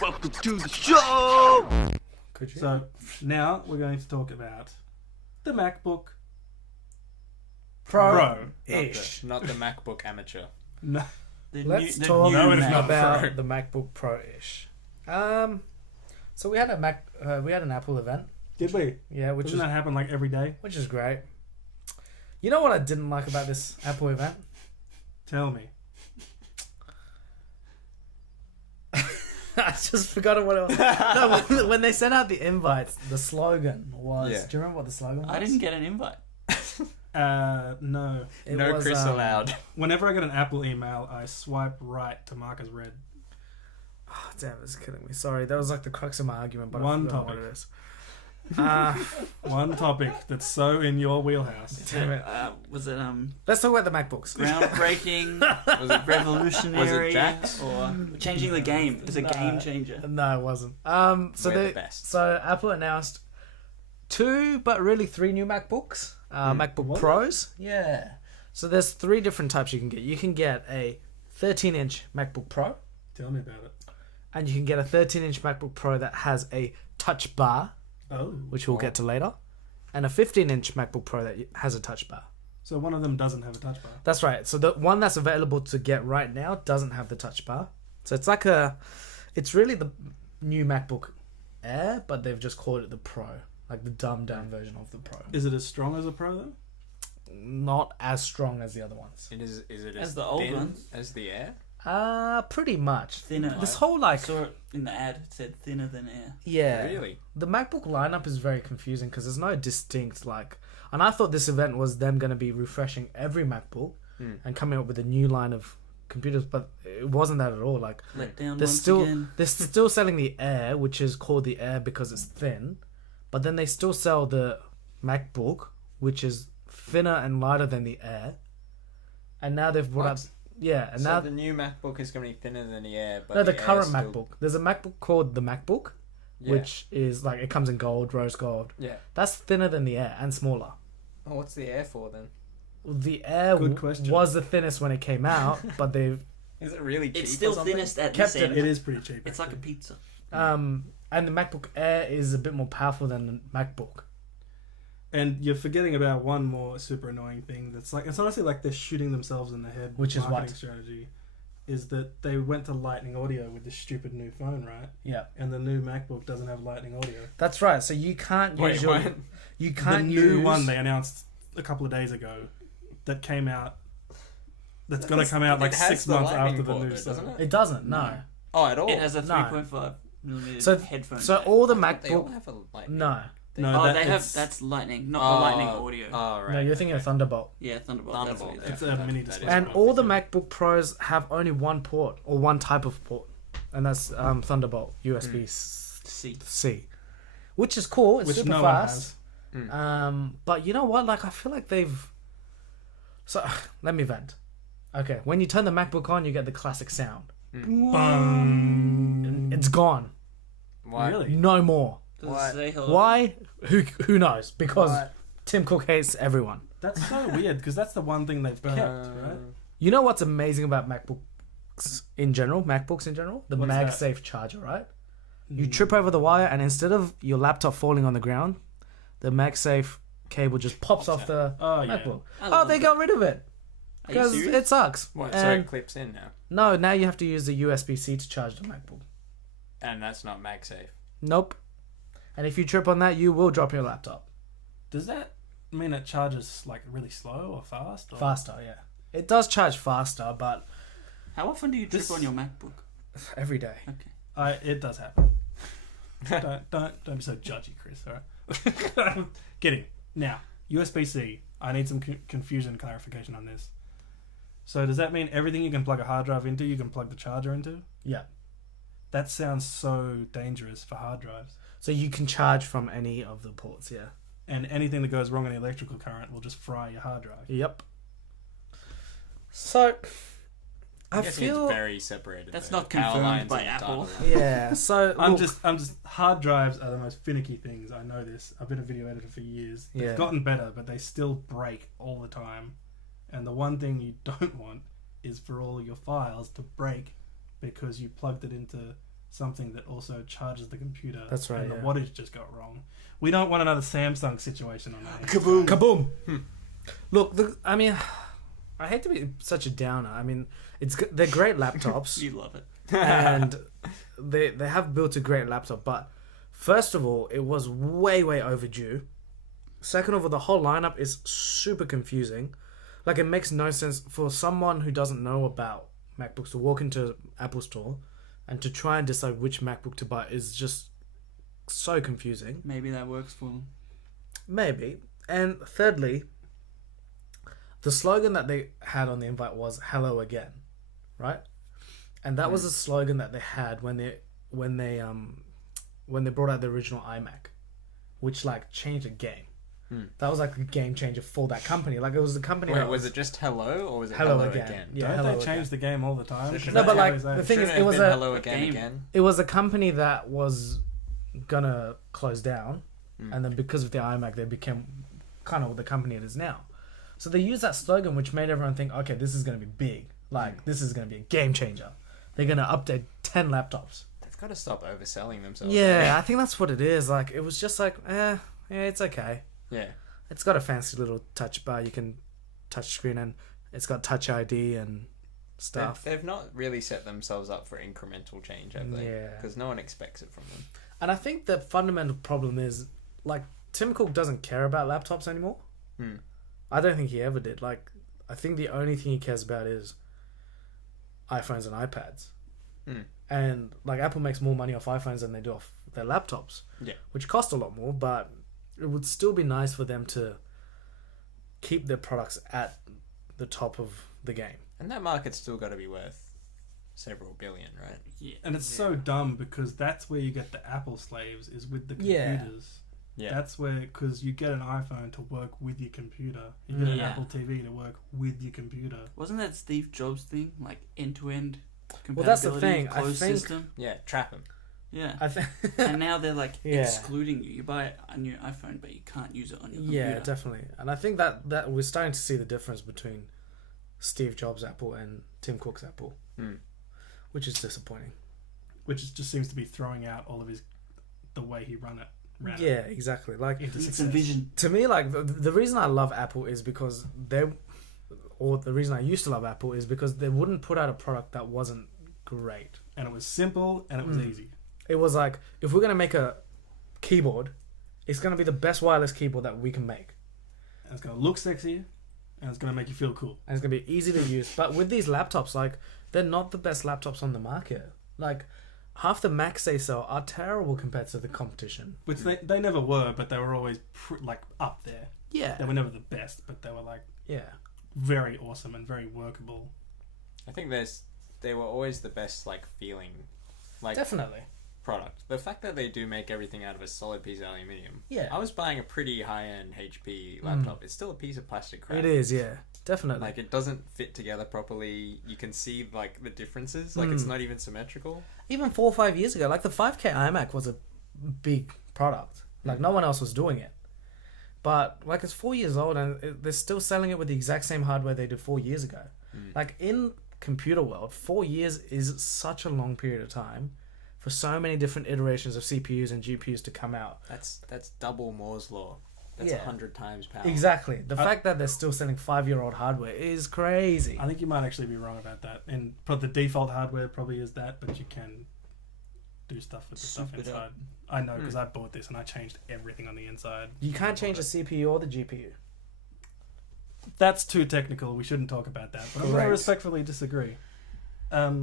Welcome to the show! Could you? So now we're going to talk about the MacBook Pro-ish. Not the MacBook Amateur. No. Let's the talk new No, it is not about Pro. the MacBook Pro-ish. So we had an Apple event. Did we? Yeah, which Doesn't that happen like every day? is great. You know what I didn't like about this Apple event? Tell me. I just forgot what it was. No, when they sent out the invites, the slogan was. Yeah. Do you remember what the slogan was? I didn't get an invite. No. It No was, Chris allowed. Whenever I get an Apple email, I swipe right to mark as read. Oh, damn, it's killing me. Sorry, that was like the crux of my argument, but One I forgot topic. what it is. One topic that's so in your wheelhouse. Damn it. Was it Let's talk about the MacBooks. groundbreaking? Was it Revolutionary? Was it Jax? Or changing the game? It was a No. game changer. No, it wasn't. So We're the they, best. so Apple announced 2, but really 3 new MacBooks. MacBook What? Pros. Yeah. So there's 3 different types you can get. You can get a 13-inch MacBook Pro, Tell me about it. and you can get a 13-inch MacBook Pro that has a touch bar, Oh. which we'll get to later, and a 15-inch MacBook Pro that has a touch bar. So one of them doesn't have a touch bar. That's right. So the one that's available to get right now doesn't have the touch bar. So it's like it's really the new MacBook Air, but they've just called it the Pro, like the dumbed down version of the Pro. Is it as strong as a Pro though? Not as strong as the other ones. Is it As as the old thin ones. as the Air? Pretty much. Thinner. This whole like, I saw it in the ad. It said thinner than air. yeah. Really? The MacBook lineup is very confusing because there's no distinct like, and I thought this event was them going to be refreshing every MacBook and coming up with a new line of computers, but it wasn't that at all. Like, Let down they're once still again. they're still selling the Air, which is called the Air because it's thin, but then they still sell the MacBook, which is thinner and lighter than the Air, and now they've brought What? up and So now the new MacBook is going to be thinner than the Air, but no, the Air's current still... MacBook. There's a MacBook called the MacBook, Yeah. which is like it comes in gold, rose gold. Yeah. That's thinner than the Air and smaller. Oh, what's the Air for then? The Air Good question. was the thinnest when it came out, but they've Is it really cheap It's or still something? thinnest at Kept this it- end. It is pretty cheap. It's like a actually. pizza. and the MacBook Air is a bit more powerful than the MacBook. And you're forgetting about one more super annoying thing. That's like it's honestly like they're shooting themselves in the head. Which is marketing what? strategy is that they went to Lightning audio with this stupid new phone, right? Yeah, And the new MacBook doesn't have Lightning audio. that's right. So you can't Wait, use your what? you can't the use new one they announced a couple of days ago that came out. That's going to come out like It has 6 the months lightning after the port, new though, stuff. doesn't it? It doesn't. No. Oh, at all? It has a No. 3.5 millimeter So headphone. so jack. all the They all MacBook. have a lightning. No, No, Oh, that, they have. it's, That's lightning, not the lightning audio. Oh, right. no, you're thinking of Thunderbolt. Yeah, Thunderbolt. Thunderbolt, That's what it's it a mini That display. is And what all I'm the thinking. MacBook Pros have only one port or one type of port, and that's Thunderbolt USB C. C, which is cool. It's which super no one fast. has. But you know what? Like I feel like they've. So let me vent. Okay, when you turn the MacBook on, you get the classic sound. It's gone. Why? Really? No more. Does What? it say hello? Why? Who knows? Because What? Tim Cook hates everyone. That's so weird because that's the one thing they've kept, right? You know what's amazing about MacBooks in general? MacBooks in general, the What is that? MagSafe charger, right? You trip over the wire, and instead of your laptop falling on the ground, the MagSafe cable just pops off the Oh, yeah. MacBook. I Oh, love they that. got rid of it Are you because serious? it sucks. What? So And it clips in now, no, now you have to use the USB-C to charge the MacBook. and that's not MagSafe. Nope. And if you trip on that, you will drop your laptop. Does that mean it charges like really slow or fast? Or? Faster, yeah. It does charge faster, but How often do you trip This- on your MacBook? every day. Okay. It does happen. don't be so judgy, Chris. All right. Kidding. Now USB-C. I need some confusion clarification on this. So does that mean everything you can plug a hard drive into, you can plug the charger into? Yeah. That sounds so dangerous for hard drives. So you can charge from any of the ports, yeah. And anything that goes wrong in the electrical current will just fry your hard drive. Yep. So I guess feel it's very separated. That's though. not The power confirmed lines by and the Apple. data line. yeah. So I'm look, just hard drives are the most finicky things. I know this. I've been a video editor for years. They've Yeah. gotten better, but they still break all the time. And the one thing you don't want is for all your files to break because you plugged it into something that also charges the computer. That's right, And the yeah. wattage just got wrong. We don't want another Samsung situation on our hands. Kaboom. Kaboom! Look, I mean, I hate to be such a downer. I mean, they're great laptops. You love it. And they have built a great laptop, but first of all, it was way overdue. Second of all, the whole lineup is super confusing. Like, it makes no sense for someone who doesn't know about MacBooks to walk into Apple Store and to try and decide which MacBook to buy is just so confusing. Maybe that works for them. Maybe. And thirdly, the slogan that they had on the invite was "Hello again," right? And that was the slogan that they had when they brought out the original iMac, which like changed the game. That was like a game changer for that company. Like, it was the company. Wait, was it just hello or was it Hello hello again? again? Yeah, Don't hello they change again. the game all the time? So No, but like Is that- the thing is, Shouldn't it have was been a hello again game. again. it was a company that was gonna close down, and then because of the iMac, they became kind of the company it is now. So they used that slogan, which made everyone think, okay, this is gonna be big. Like, this is gonna be a game changer. They're gonna update 10 laptops. They've got to stop overselling themselves. Yeah, I think that's what it is. Like, it was just like, yeah, it's okay. Yeah. It's got a fancy little touch bar. You can touch screen, and it's got Touch ID and stuff. They've not really set themselves up for incremental change, have they? Yeah. Because no one expects it from them. And I think the fundamental problem is, like, Tim Cook doesn't care about laptops anymore. I don't think he ever did. Like, I think the only thing he cares about is iPhones and iPads. And, like, Apple makes more money off iPhones than they do off their laptops. Yeah. Which cost a lot more, but it would still be nice for them to keep their products at the top of the game. And that market's still got to be worth several billion, right? Yeah. And it's so dumb because that's where you get the Apple slaves, is with the Yeah. computers. Yeah. That's where, because you get an iPhone to work with your computer. You get an Yeah. Apple TV to work with your computer. Wasn't that Steve Jobs' thing? Like end-to-end compatibility, Well, that's the thing. I closed think- system? Yeah, trap them. Yeah. I think. And now they're like Yeah. excluding you. You buy a new iPhone, but you can't use it on your Yeah, computer. definitely. And I think that we're starting to see the difference between Steve Jobs' Apple and Tim Cook's Apple, which is disappointing. Just seems to be throwing out all of the way he ran it. Yeah, exactly. Like, Into It's success. a vision. to me, like, the reason I love Apple is because the reason I used to love Apple is because they wouldn't put out a product that wasn't great. And it was simple and it was easy. It was like, if we're going to make a keyboard, it's going to be the best wireless keyboard that we can make. And it's going to look sexy and it's going to make you feel cool. And it's going to be easy to use. But with these laptops, like, they're not the best laptops on the market. Like, half the Macs they sell are terrible compared to the competition. Which they never were, but they were always like up there. Yeah. They were never the best, but they were like Yeah. very awesome and very workable. I think they were always the best, like, feeling, like, Definitely. product. The fact that they do make everything out of a solid piece of aluminium. Yeah. I was buying a pretty high-end HP laptop. It's still a piece of plastic crap. It is, yeah. Definitely. Like, it doesn't fit together properly. You can see, like, the differences. Like, it's not even symmetrical. Even 4 or 5 years ago, like, the 5K iMac was a big product. Like, no one else was doing it. But, like, it's 4 years old and they're still selling it with the exact same hardware they did 4 years ago. Like, in computer world, 4 years is such a long period of time for so many different iterations of CPUs and GPUs to come out. That's double Moore's law. That's Yeah. 100 times power. Exactly. The fact that they're still selling 5-year-old hardware is crazy. I think you might actually be wrong about that. And the default hardware probably is that, but you can do stuff with the stuff Soup it inside. up. I know because I bought this and I changed everything on the inside. You can't change the CPU or the GPU. That's too technical. We shouldn't talk about that. But I'm going to Correct. respectfully disagree. Yeah,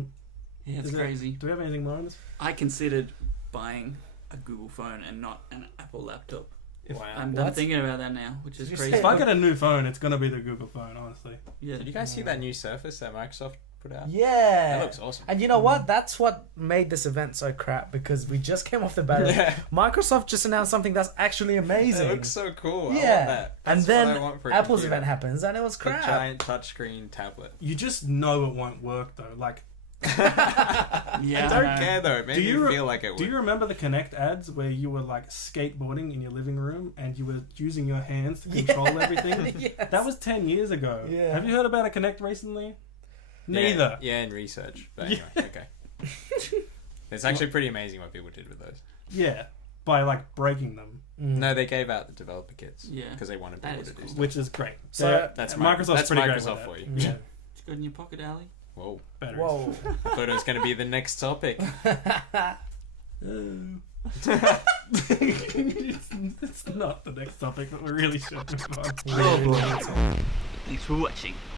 it's Is it- crazy. Do we have anything more on this? I considered buying a Google phone and not an Apple laptop. If, I'm What? thinking about that now, which is Did you crazy. say- if I get a new phone, it's going to be the Google phone, honestly. Yeah. Did you guys see that new Surface that Microsoft put out? Yeah. That looks awesome. And you know what? That's what made this event so crap, because we just came off the bat. of Yeah. Microsoft just announced something that's actually amazing. It looks so cool. I Yeah. want that. And That's what I then want for a Apple's computer. event happens and it was A crap. giant touchscreen tablet. You just know it won't work, though. Like, Yeah. I don't care though. It made Do me you re- feel like it would. do you remember the Kinect ads where you were like skateboarding in your living room and you were using your hands to control everything? Yes. That was 10 years ago. Yeah. Have you heard about a Kinect recently? Neither. Yeah, in research. But anyway, okay. It's actually pretty amazing what people did with those. Yeah, by like breaking them, No, they gave out the developer kits. Yeah. Because they wanted That people is to do cool. stuff. which is great. So That's Microsoft's that's pretty great Microsoft with for that. you. Yeah. It's good in your pocket, Ali. Whoa. Batteries. Whoa. I thought it was going to be the next topic. It's not the next topic, but we really should move on. Oh boy. Thanks for watching.